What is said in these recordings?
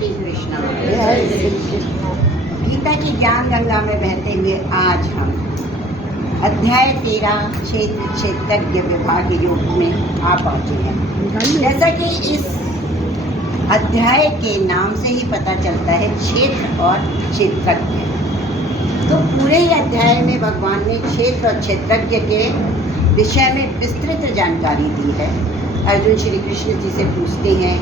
श्री कृष्ण। गीता की ज्ञान गंगा में बहते हुए आज हम अध्याय 13 क्षेत्र क्षेत्रज्ञ विभाग योग में आ पहुँचे हैं। जैसा कि इस अध्याय के नाम से ही पता चलता है क्षेत्र और क्षेत्रज्ञ, तो पूरे ही अध्याय में भगवान ने क्षेत्र और क्षेत्रज्ञ के विषय में विस्तृत जानकारी दी है। अर्जुन श्री कृष्ण जी से पूछते हैं,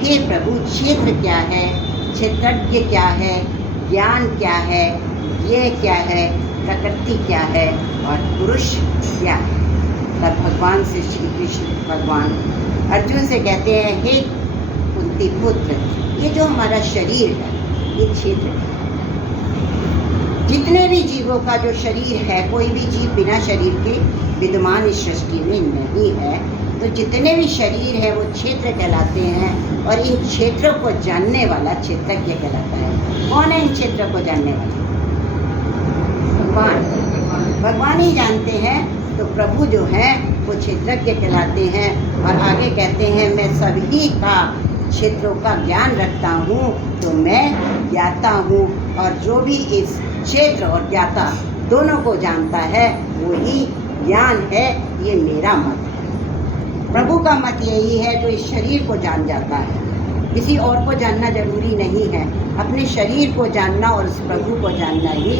हे प्रभु, क्षेत्र क्या है, क्षेत्रज्ञ क्या है, ज्ञान क्या है, ये क्या है, प्रकृति क्या है और पुरुष क्या है। तब भगवान से श्री कृष्ण भगवान अर्जुन से कहते हैं, हे कुंती पुत्र, ये जो हमारा शरीर है ये क्षेत्र है। जितने भी जीवों का जो शरीर है, कोई भी जीव बिना शरीर के विद्यमान इस सृष्टि में नहीं है, तो जितने भी शरीर है वो क्षेत्र कहलाते हैं। और इन क्षेत्रों को जानने वाला क्षेत्रज्ञ कहलाता है। कौन है इन क्षेत्रों को जानने वाला? भगवान। भगवान ही जानते हैं, तो प्रभु जो है वो क्षेत्रज्ञ कहलाते हैं। और आगे कहते हैं, मैं सभी का क्षेत्रों का ज्ञान रखता हूँ, तो मैं ज्ञाता हूँ। और जो भी इस क्षेत्र और ज्ञाता दोनों को जानता है वही ज्ञान है, ये मेरा मत है। प्रभु का मत यही है, जो इस शरीर को जान जाता है। किसी और को जानना जरूरी नहीं है, अपने शरीर को जानना और उस प्रभु को जानना ही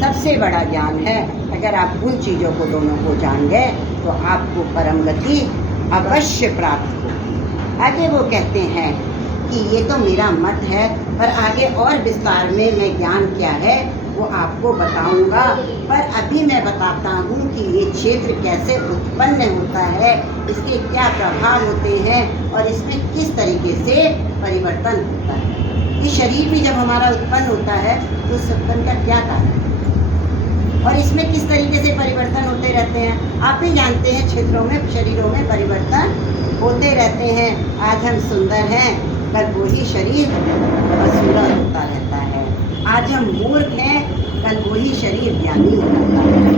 सबसे बड़ा ज्ञान है। अगर आप उन चीज़ों को दोनों को जान गए तो आपको परम गति अवश्य प्राप्त होगी। आगे वो कहते हैं कि ये तो मेरा मत है, पर आगे और विस्तार में मैं ज्ञान क्या है वो आपको बताऊंगा। पर अभी मैं बताता हूँ कि ये क्षेत्र कैसे उत्पन्न होता है, इसके क्या प्रभाव होते हैं और इसमें किस तरीके से परिवर्तन होता है। ये शरीर भी जब हमारा उत्पन्न होता है तो उस उत्पन्न का क्या कारण है और इसमें किस तरीके से परिवर्तन होते रहते हैं। आप ही जानते हैं, क्षेत्रों में शरीरों में परिवर्तन होते रहते हैं। आज हम सुंदर हैं, कल वही शरीर असुंदर होता रहता है। आज हम मूर्ख हैं, कल वही शरीर ज्ञानी हो जाता है।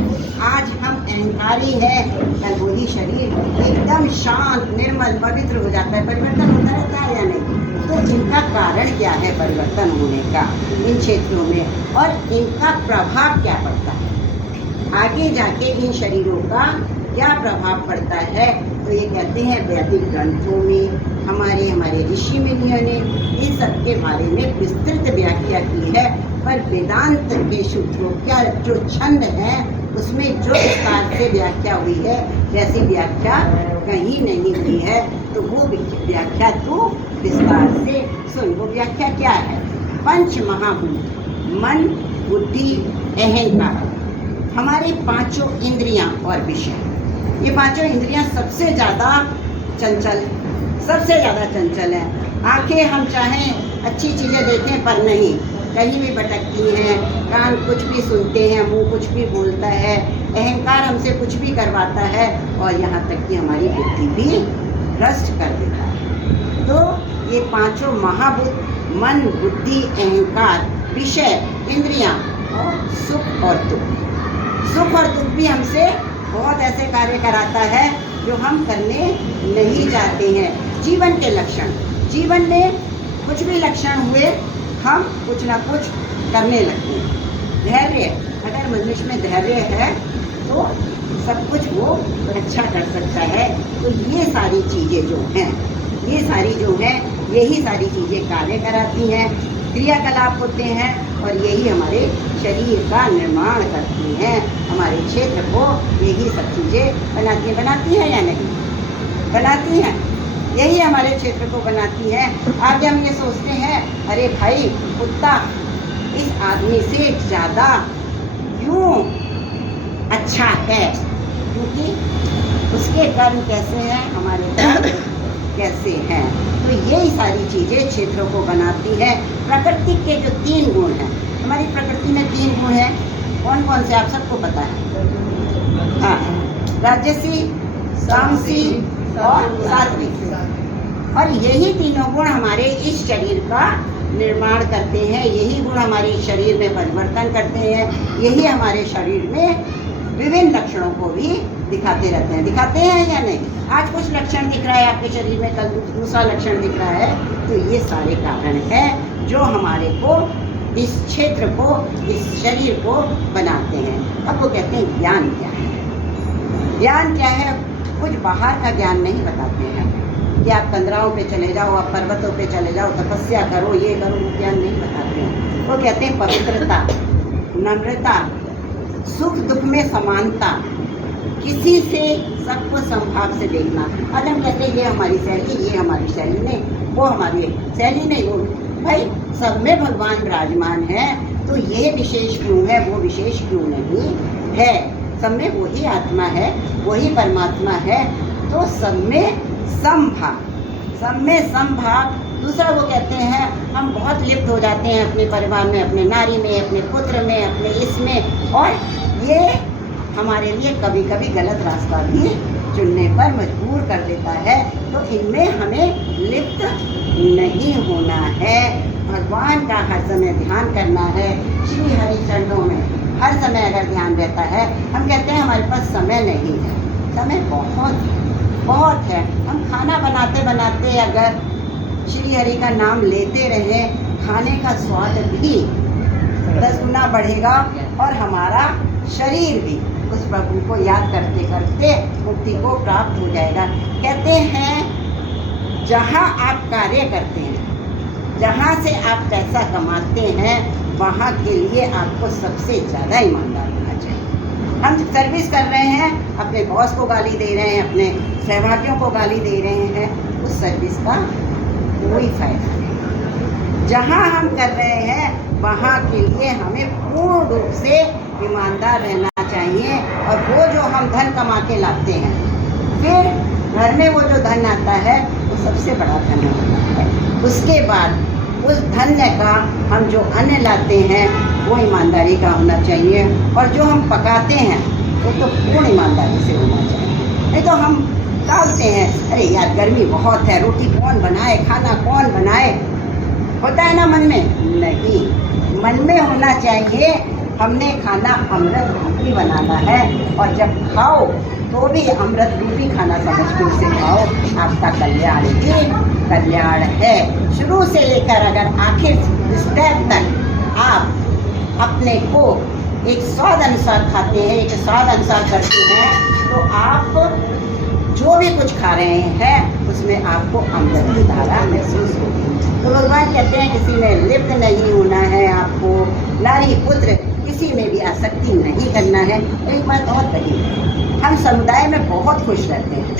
आज हम अहंकारी हैं, कल वही शरीर एकदम शांत निर्मल पवित्र हो जाता है। परिवर्तन होता रहता है या नहीं? तो इनका कारण क्या है परिवर्तन होने का इन क्षेत्रों में, और इनका प्रभाव क्या पड़ता है आगे जाके इन शरीरों का क्या प्रभाव पड़ता है। तो ये कहते हैं, वैदिक ग्रंथों में हमारे ऋषि मुनियों ने इन सब के बारे में विस्तृत व्याख्या की है। पर वेदांत के सूत्रों का जो छंद है उसमें जो विस्तार से व्याख्या हुई है, वैसी व्याख्या कहीं नहीं हुई है। तो वो व्याख्या तो विस्तार से सुन। वो व्याख्या क्या है? पंच महाभूत मन, बुद्धि, अहंकार, हमारे पांचों इंद्रियां और विषय। ये पांचों इंद्रियां सबसे ज़्यादा चंचल है। आंखें हम चाहें अच्छी चीज़ें देखें पर नहीं, कहीं भी भटकती हैं। कान कुछ भी सुनते हैं, मुंह कुछ भी बोलता है, अहंकार हमसे कुछ भी करवाता है, और यहाँ तक कि हमारी बुद्धि भी भ्रष्ट कर देता है। तो ये पांचों महाभूत मन, बुद्धि, अहंकार, विषय, इंद्रियां और सुख और दुख। सुख और दुख भी हमसे बहुत ऐसे कार्य कराता है जो हम करने नहीं चाहते हैं। जीवन के लक्षण, जीवन में कुछ भी लक्षण हुए हम कुछ ना कुछ करने लगते हैं। धैर्य, अगर मनुष्य में धैर्य है तो सब कुछ वो अच्छा कर सकता है। तो ये सारी चीज़ें जो हैं, यही सारी चीज़ें कार्य कराती हैं, क्रियाकलाप होते हैं, और यही हमारे शरीर का निर्माण करती हैं। हमारे क्षेत्र को यही सब चीज़ें बनाती हैं या नहीं? बनाती हैं। यही हमारे क्षेत्र को बनाती है। आज हम ये सोचते हैं, अरे भाई कुत्ता इस आदमी से ज़्यादा क्यों अच्छा है, क्योंकि उसके कर्म कैसे हैं, हमारे कर्म कैसे हैं। तो यही सारी चीज़ें क्षेत्रों को बनाती है। प्रकृति के जो 3 गुण हैं, हमारी प्रकृति में 3 गुण हैं। कौन कौन से आप सबको पता है? हाँ, राजसी, तामसी और सात्विक। और यही तीनों गुण हमारे इस शरीर का निर्माण करते हैं। यही गुण हमारे शरीर में परिवर्तन करते हैं। यही हमारे शरीर में विभिन्न लक्षणों को भी दिखाते रहते हैं, दिखाते हैं या नहीं? आज कुछ लक्षण दिख रहा है आपके शरीर में, कल दूसरा लक्षण दिख रहा है। तो ये सारे कारण हैं जो हमारे को इस क्षेत्र को, इस शरीर को बनाते हैं। अब वो कहते हैं ज्ञान क्या है? ज्ञान क्या है? कुछ बाहर का ज्ञान नहीं बताते हैं कि आप कंदराओं पे चले जाओ, आप पर्वतों पे चले जाओ, तपस्या करो, ये करो, वो ज्ञान नहीं बताते हैं। वो कहते हैं पवित्रता, नम्रता, सुख दुख में समानता, किसी से सबको समभाव से देखना। आज हम कहते हैं ये हमारी शैली, ये हमारी शैली नहीं, वो हमारी शैली नहीं। वो भाई सब में भगवान विराजमान है, तो ये विशेष क्यों है, वो विशेष क्यों नहीं है? सब में वही आत्मा है, वही परमात्मा है, तो सब में समभाव, सब में समभाव। दूसरा वो कहते हैं हम बहुत लिप्त हो जाते हैं अपने परिवार में, अपने नारी में, अपने पुत्र में, अपने इसमें, और ये हमारे लिए कभी कभी गलत रास्ता भी चुनने पर मजबूर कर देता है। तो इनमें हमें लिप्त नहीं होना है, भगवान का हर समय ध्यान करना है। श्री हरि चरणों में हर समय अगर ध्यान रहता है, हम कहते हैं हमारे पास समय नहीं है, समय बहुत है। हम खाना बनाते बनाते अगर श्री हरि का नाम लेते रहें, खाने का स्वाद भी 10 गुना बढ़ेगा और हमारा शरीर भी उस प्रभु को याद करते करते मुक्ति को प्राप्त हो जाएगा। कहते हैं जहाँ आप कार्य करते हैं, जहाँ से आप पैसा कमाते हैं, वहाँ के लिए आपको सबसे ज़्यादा ईमानदार होना चाहिए। हम सर्विस कर रहे हैं, अपने बॉस को गाली दे रहे हैं, अपने सहभागियों को गाली दे रहे हैं, उस सर्विस का कोई फायदा नहीं। जहाँ हम कर रहे हैं वहाँ के लिए हमें पूर्ण रूप से ईमानदार रहना चाहिए। और वो जो हम धन कमा के लाते हैं, फिर घर में वो जो धन आता है वो सबसे बड़ा धन होता है। उसके बाद उस धन्य का हम जो अन्न लाते हैं वो ईमानदारी का होना चाहिए, और जो हम पकाते हैं वो तो पूर्ण ईमानदारी से होना चाहिए। नहीं तो हम टालते हैं, अरे यार गर्मी बहुत है, रोटी कौन बनाए, खाना कौन बनाए, होता है ना मन में? नहीं, मन में होना चाहिए हमने खाना अमृत रूपी बनाना है, और जब खाओ तो भी अमृत रूपी खाना समझ के उसे खाओ। आपका कल्याण ही कल्याण है। शुरू से लेकर अगर आखिर स्टेप तक आप अपने को एक स्वाद अनुसार खाते हैं, एक स्वाद अनुसार करते हैं, तो आप जो भी कुछ खा रहे हैं उसमें आपको अमृत की धारा महसूस होगी। तो भगवान कहते हैं किसी में लिप्त नहीं होना है, आपको नारी पुत्र किसी में भी आसक्ति नहीं करना है। एक बात और कही, हम समुदाय में बहुत खुश रहते हैं,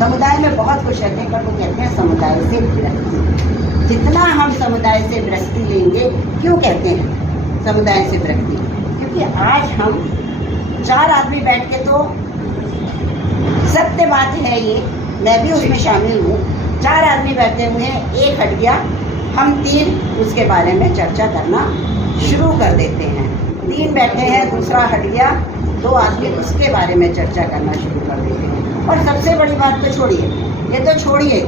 समुदाय में बहुत खुश रहते हैं, पर वो कहते हैं समुदाय से विरक्ति। जितना हम समुदाय से विरक्ति लेंगे, क्यों कहते हैं समुदाय से विरक्ति? क्योंकि आज हम 4 आदमी बैठ के, तो सत्य बात है ये, मैं भी उसमें शामिल हूँ, 4 आदमी बैठे हुए हैं, एक हट गया, हम 3 उसके बारे में चर्चा करना शुरू कर देते हैं। 3 बैठे हैं, दूसरा हट गया, 2 आदमी उसके बारे में चर्चा करना शुरू कर देते हैं। और सबसे बड़ी बात तो छोड़िए, ये तो छोड़िए,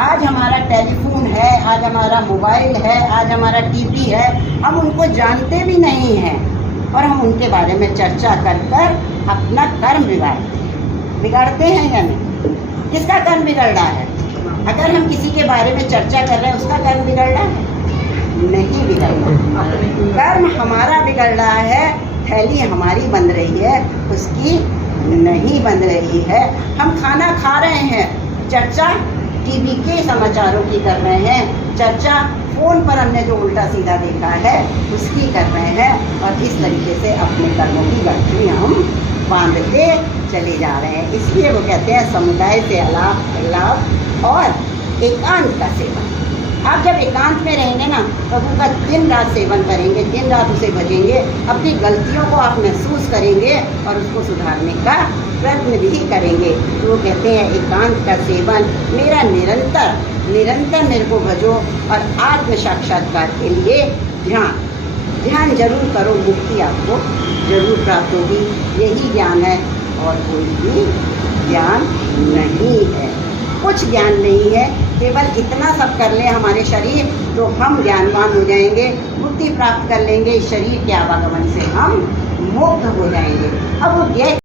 आज हमारा टेलीफोन है, आज हमारा मोबाइल है, आज हमारा टीवी है, हम उनको जानते भी नहीं हैं, और हम उनके बारे में चर्चा कर कर अपना कर्म बिगाड़ते हैं या नहीं? किसका कर्म बिगड़ रहा है? अगर हम किसी के बारे में चर्चा कर रहे हैं, उसका कर्म बिगड़ रहा है? नहीं बिगड़ रहा, कर्म हमारा बिगड़ रहा है, थैली हमारी बन रही है, उसकी नहीं बन रही है। हम खाना खा रहे हैं, चर्चा टीवी के समाचारों की कर रहे हैं, चर्चा फोन पर हमने जो उल्टा सीधा देखा है उसकी कर रहे हैं, और इस तरीके से अपने कर्मों की गठरी हम बांधते चले जा रहे हैं। इसलिए वो कहते हैं समुदाय से लाभ और एकांत का सेवन। आप जब एकांत में रहेंगे ना, प्रभु का दिन रात सेवन करेंगे, दिन रात उसे भजेंगे, अपनी गलतियों को आप महसूस करेंगे और उसको सुधारने का प्रयत्न भी करेंगे। तो वो कहते हैं एकांत का सेवन, मेरा निरंतर मेरे को भजो, और आत्म साक्षात्कार के लिए ध्यान जरूर करो, मुक्ति आपको जरूर प्राप्त होगी। यही ज्ञान है और कोई भी ज्ञान नहीं है, कुछ ज्ञान नहीं है। केवल इतना सब कर ले हमारे शरीर, तो हम ज्ञानवान हो जाएंगे, मुक्ति प्राप्त कर लेंगे। इस शरीर के आवागमन से हम मुक्त हो जाएंगे। अब वो